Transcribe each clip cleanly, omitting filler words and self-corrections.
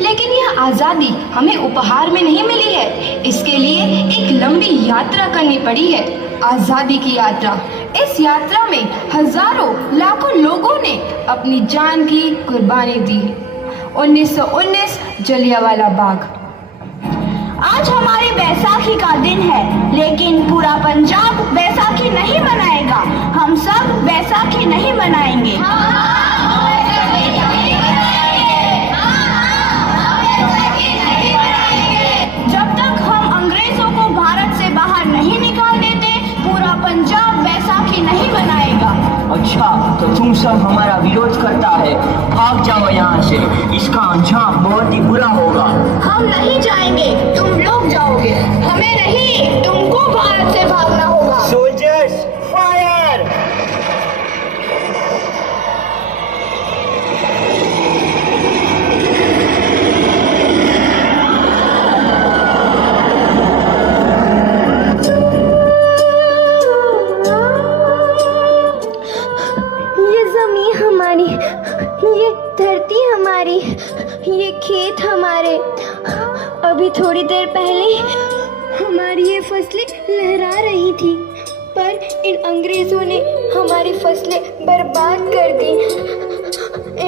लेकिन यह आज़ादी हमें उपहार में नहीं मिली है। इसके लिए एक लंबी यात्रा करनी पड़ी है, आज़ादी की यात्रा। इस यात्रा में हजारों लाखों लोगों ने अपनी जान की कुर्बानी दी। 1919 जलियांवाला बाग। आज हमारी बैसाखी का दिन है, लेकिन पूरा पंजाब बैसाखी नहीं मनाएगा। हम सब बैसाखी नहीं मनाएंगे। जब तक हम अंग्रेजों को भारत से बाहर नहीं निकाल देते, पूरा पंजाब बैसाखी नहीं मनाएगा। अच्छा, तो तुम सब हमारा विरोध करता है, भाग जाओ यहाँ से। इसका अंजाम बहुत ही बुरा होगा। हम नहीं जाएंगे, तुम लोग जाओगे। हमें नहीं, तुमको भारत से भागना होगा। Soldiers fire! ये जमीन हमारी, ये धरती हमारी, ये खेत हमारे। अभी थोड़ी देर पहले हमारी ये फसलें लहरा रही थी, पर इन अंग्रेजों ने हमारी फसलें बर्बाद कर दी।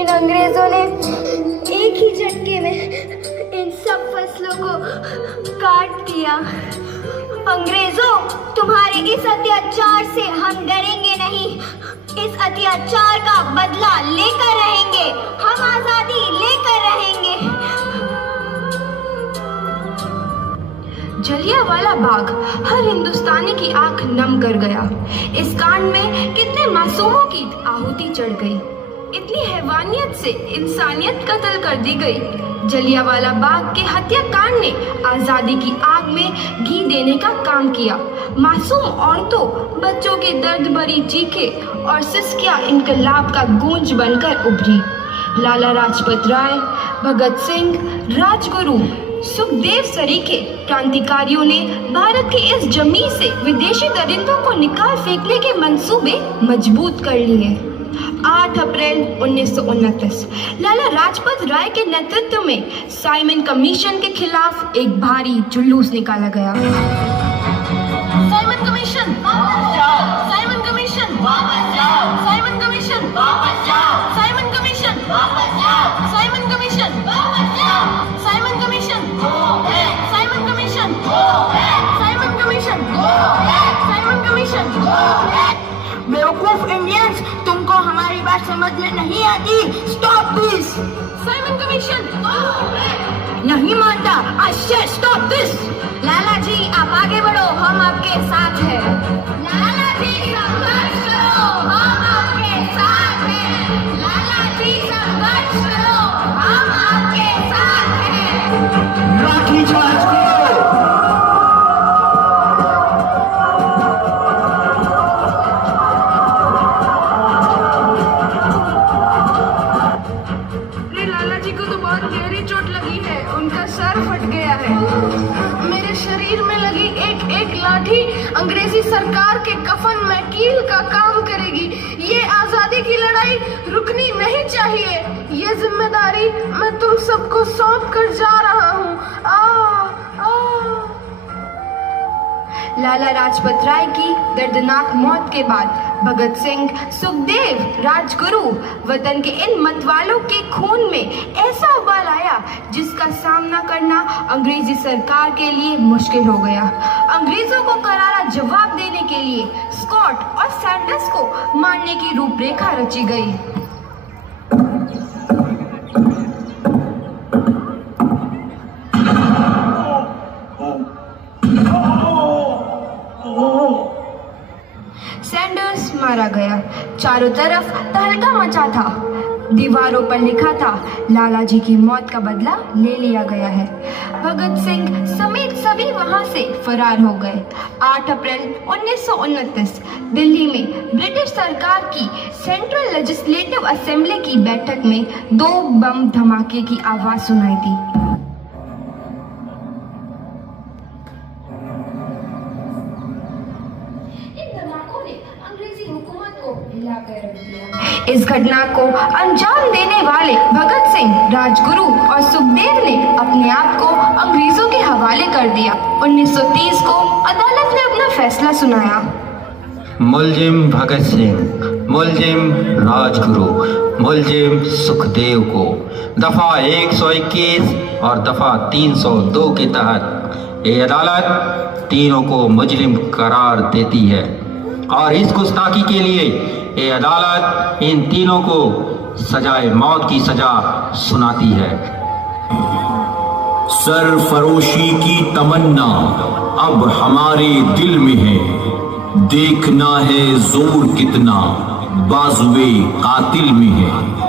इन अंग्रेजों ने एक ही झटके में इन सब फसलों को काट दिया। अंग्रेजों, तुम्हारे इस अत्याचार से हम डरेंगे नहीं। इस अत्याचार का बदला लेकर रहेंगे। हम आजादी लेकर रहेंगे। जलियांवाला बाग हर हिंदुस्तानी की आंख नम कर गया। इस कांड में कितने मासूमों की आहुति चढ़ गई, इतनी हैवानियत से इंसानियत कत्ल कर दी गई। जलियांवाला बाग के हत्याकांड ने आजादी की आग में घी देने का काम किया। मासूम औरतों, बच्चों के दर्द भरी चीखें और सिसकियां इनकलाब का गूंज बनकर उभरी। लाला लाजपत राय, भगत सिंह, राजगुरु, सुखदेव सरीखे क्रांतिकारियों ने भारत की इस जमीन से विदेशी दरिंदों को निकाल फेंकने के मंसूबे मजबूत कर लिए। 8 अप्रैल 1929 लाला लाजपत राय के नेतृत्व में साइमन कमीशन के खिलाफ एक भारी जुलूस निकाला गया। साइमन कमीशन वापस जाओ। साइमन कमीशन वापस जाओ। साइमन कमीशन वापस जाओ। साइमन कमीशन वापस जाओ। साइमन कमीशन वापस जाओ। Simon commission go back. Simon commission go back. Simon commission go back. Simon commission go back. बेवकूफ इंडियंस, तुमको हमारी बात समझ में नहीं आती। Stop this. Simon commission go back. नहीं मानता। आई से स्टॉप दिस। लाला जी, आप आगे बढ़ो, हम आपके साथ हैं। लाला जी, संघर्ष करो, हम आपके साथ हैं। लाला जी, संघर्ष करो, हम आपके साथ हैं। लाठीचार्ज करो! लाला जी को तो बहुत गहरी चोट लगी है, उनका सर फट गया है। मेरे शरीर में लगी एक एक लाठी अंग्रेजी सरकार के कफन में कील का काम करेगी। ये आजादी की लड़ाई रुकनी नहीं चाहिए। ये जिम्मेदारी मैं तुम सबको सौंप कर जा रहा हूँ। लाला लाजपत राय की दर्दनाक मौत के बाद भगत सिंह, सुखदेव, राजगुरु, वतन के इन मतवालों के खून में ऐसा उबाल आया जिसका सामना करना अंग्रेजी सरकार के लिए मुश्किल हो गया। अंग्रेजों को करारा जवाब देने के लिए स्कॉट और सैंडर्स को मारने की रूपरेखा रची गई। सैंडर्स मारा गया। चारों तरफ तहलका मचा था। दीवारों पर लिखा था, लाला जी की मौत का बदला ले लिया गया है। भगत सिंह समेत सभी वहां से फरार हो गए। 8 अप्रैल 1929 दिल्ली में ब्रिटिश सरकार की सेंट्रल लेजिस्लेटिव असेंबली की बैठक में 2 बम धमाके की आवाज सुनाई दी। इस घटना को अंजाम देने वाले भगत सिंह, राजगुरु और सुखदेव ने अपने आप को अंग्रेजों के हवाले कर दिया। 1930 को अदालत ने अपना फैसला सुनाया। मुलजिम भगत सिंह, मुलजिम राजगुरु, मुलजिम सुखदेव को दफा 121 और दफा 302 के तहत ये अदालत तीनों को मुजरिम करार देती है और इस गुस्ताखी के लिए ये अदालत इन तीनों को सजाए मौत की सजा सुनाती है। सरफरोशी की तमन्ना अब हमारे दिल में है, देखना है जोर कितना बाजुए कातिल में है।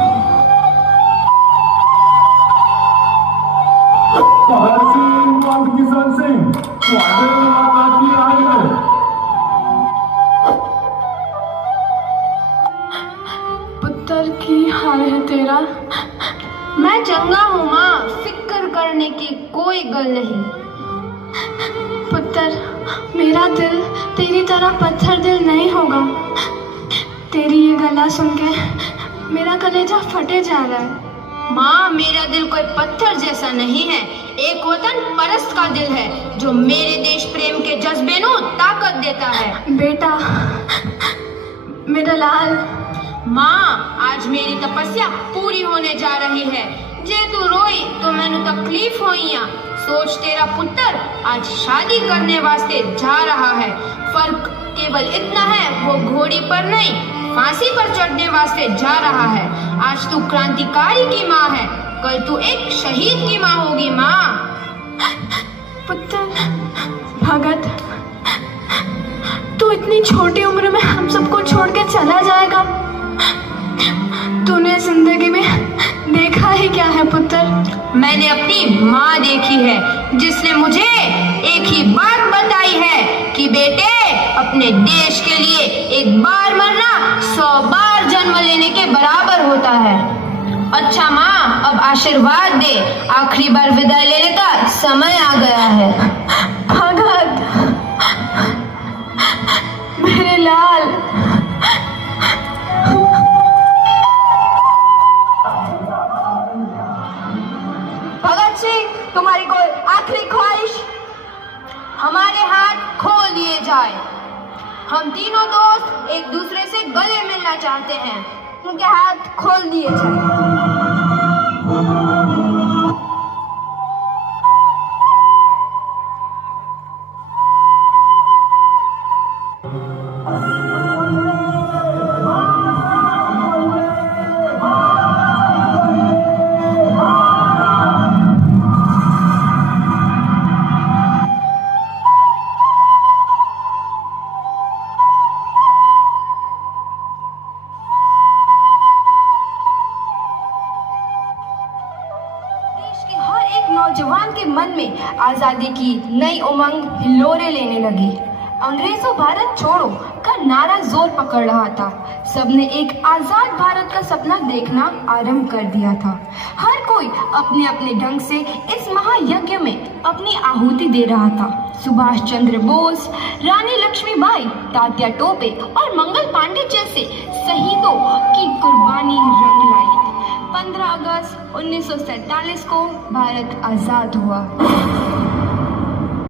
पुत्र की हाल है तेरा? मैं चंगा हूँ माँ, फिक्र करने की कोई गल नहीं। पुत्र, मेरा दिल तेरी तरह पत्थर दिल नहीं होगा। तेरी ये गला सुन के मेरा कलेजा फटे जा रहा है। माँ, मेरा दिल कोई पत्थर जैसा नहीं है, एक वतन परस्त का दिल है जो मेरे देश प्रेम के जज्बे को ताकत देता है। बेटा, मेरा लाल। माँ, आज मेरी तपस्या पूरी होने जा रही है। जे तू रोई तो मैनू तकलीफ होइया। सोच, तेरा पुत्र आज शादी करने वास्ते जा रहा है। फर्क केवल इतना है, वो घोड़ी पर नहीं फांसी पर चढ़ने वास्ते जा रहा है। आज तू क्रांतिकारी की माँ है, कल तू एक शहीद की माँ होगी। माँ। पुत्र भगत, तू इतनी छोटी उम्र में हम सबको छोड़ के चला जाएगा? तूने जिंदगी में देखा ही क्या है पुत्र? मैंने अपनी माँ देखी है, जिसने मुझे एक ही बात बताई है कि बेटे, अपने देश के लिए एक बार मरना 100 बार जन्म लेने के बराबर होता है। अच्छा माँ, अब आशीर्वाद दे, आखिरी बार विदाई लेने का समय आ गया है। भगत, मेरे लाल। भगत सिंह, तुम्हारी कोई आखिरी ख्वाहिश? हमारे हाथ खोल दिए जाए। हम तीनों दोस्त एक दूसरे से गले मिलना चाहते हैं, उनके हाथ खोल दिए जाए। नौजवान के मन में आजादी की नई उमंग हिलोरे लेने लगी। अंग्रेजों भारत छोड़ो का नारा जोर पकड़ रहा था। सबने एक आजाद भारत का सपना देखना आरंभ कर दिया था। हर कोई अपने अपने ढंग से इस महायज्ञ में अपनी आहुति दे रहा था। सुभाष चंद्र बोस, रानी लक्ष्मीबाई, तात्या टोपे और मंगल पांडे जैसे शहीदों की कुर्बानी रंग लाई। 15 अगस्त 1947 को भारत आजाद हुआ।